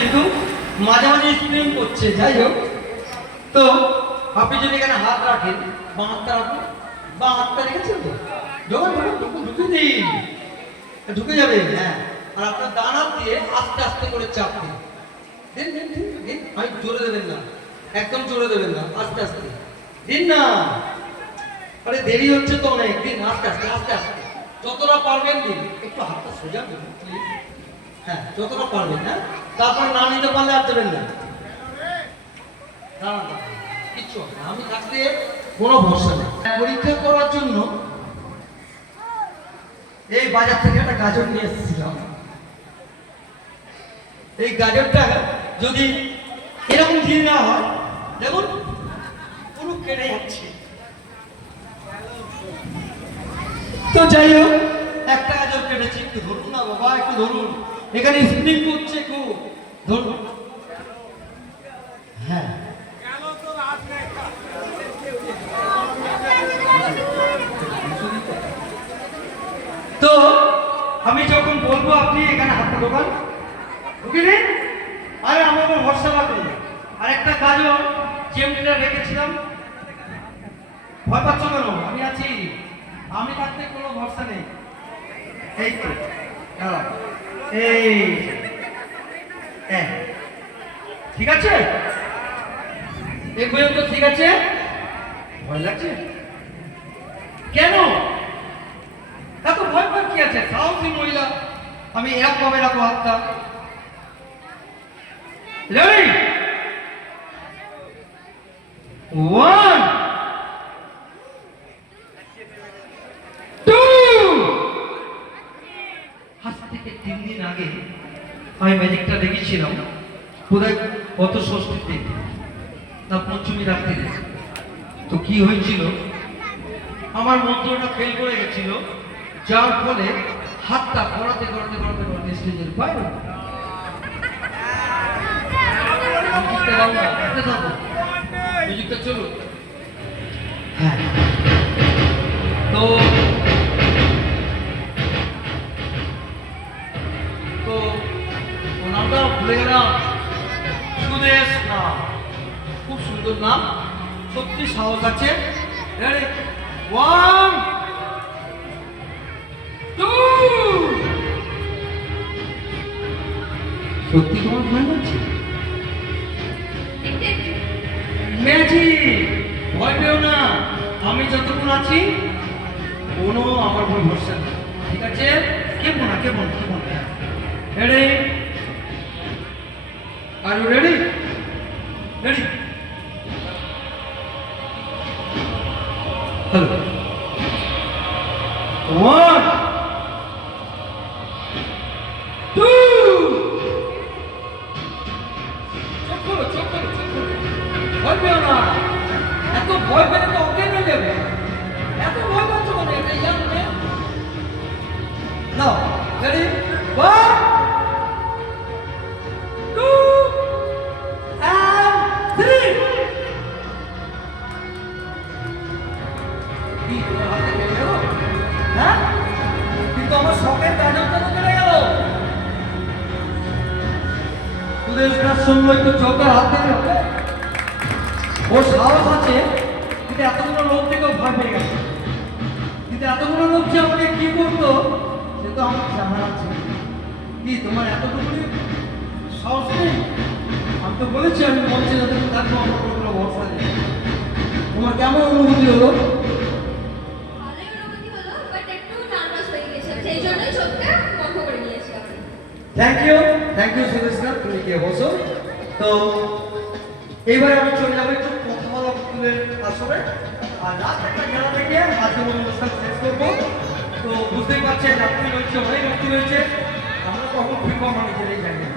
কিন্তু মাঝে মাঝে স্প্রিং করছে। যাই হোক, তো আপনি যদি এখানে হাত রাখেন, বাঁ হাতটা রাখুন, বাঁ হাতটা রেখেছেন তো, যখন ঢুকে দিন, ঢুকে যাবে। হ্যাঁ, আর আপনার ডান হাত দিয়ে আস্তে আস্তে করে চাপ দিন। দিন দিন দিন দিন, ভাই জোরে দেবেন না, একদম জোরে দেবেন না, আস্তে আস্তে দিন না। আরে দেরি হচ্ছে তো অনেক, দিন আস্তে আস্তে আস্তে আস্তে, যতটা পারবেন দিন। একটু হাতটা সোজা করুন প্লিজ। হ্যাঁ, যতটা পারবেন। হ্যাঁ, তারপর না নিতে পারলে আর দেবেন না। কিচ্ছু হবে না, আমি থাকতে কোনো ভরসা নেই। পরীক্ষা করার জন্য এই বাজার থেকে একটা গাজর নিয়ে এসেছিলাম। এই গাজরটা যদি এরকম দিয়ে দেওয়া হয়, দেখুন পুরো কেটে যাচ্ছে। তো যাই হোক, একটা গাজর কেটেছি, একটু ধরুন না বাবা, একটু ধরুন, এখানে স্প্রিং করছে খুব, ধরুন। হ্যাঁ, তো আমি যখন বলবো আপনি এখানে হাতটা ঢোকান, ঢুকে নিন। আরে আমার ভরসা রাখুন। আর একটা গাজর চিমটিটা রেখেছিলাম, ভয় পাচ্ছ কেন? আমি আছি, আমি থাকতে কোনো ভরসা নেই। এই তো এই, হ্যাঁ ঠিক আছে, এই পর্যন্ত ঠিক আছে। ভয় লাগছে কেন? এত ভয় পাওয়ার কি আছে? সাহসী মহিলা, আমি এরকম এরকম হাতটা। রেডি, 1 2। আজ থেকে 3 দিন আগে আমি ম্যাজিকটা দেখেছিলাম, বোধহয় গত ষষ্ঠীতে না পঞ্চমী রাত্রিতে। তো কি হয়েছিল, আমার মন্ত্রটা ফেল করে গেছিল, যার ফলে হাতটা করাতে করাতে করাতে করাতে স্টেজের বাইরে। মিউজিকটা চলো। হ্যাঁ, তো তো নামটা ভুলে গেলাম, সুদেশ নাম, খুব সুন্দর নাম, সত্যি সাহস আছে। 1 2। সত্যি তোমার ভয় লাগছে? ম্যাজিক, ভয় পেও না, আমি যতক্ষণ আছি কোনো আমার ভয় ভরসা নেই, ঠিক আছে? কেমন না কেমন কেমন। Ready, are you ready? Ready, hello, 1 2। চোখ খোলো, চোখ খোলো, চোখ খোলো, ভয় পেও না। এত ভয় পেলে তো অজ্ঞান হয়ে যাবে। এত ভয় পাচ্ছ কেন? এটা ইয়াং মেয়ে। নাও, রেডি, 1 2 and 3। কি তোমার হাতে কেটে গেল? হ্যাঁ, কিন্তু আমার শখের গাজরটা তো কেটে গেল। সুদেশটা শুনলো একটু চোখের হাত দিতে হবে। ওর সাহস আছে, কিন্তু এতগুলো লোক থেকেও ভয় পেয়ে গেছে। কিন্তু এতগুলো লোক যে আমাকে কি করতো সে তো আমার জানা আছে। কি তোমার এতটুকু সাহস নেই? আমি তো বলেছি আমি মঞ্চে যাতে থাকবো, আমার কোনো ভরসা নেই। তোমার কেমন অনুভূতি হলো? থ্যাংক ইউ সুদেশদা, তুমি কে বসো। তো এইবার আমি চলে যাবো একটু কথা বলা পুতুলের আসরে, আর রাত একটা খেলা থেকে আজকে অনুষ্ঠান শেষ করবো। তো বুঝতেই পারছেন রাত্রি রয়েছে, অনেক রাত্রি রয়েছে, আমরা কখন ফিরবো আমরা নিজেরাই জানি না।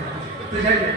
তো যাই হোক,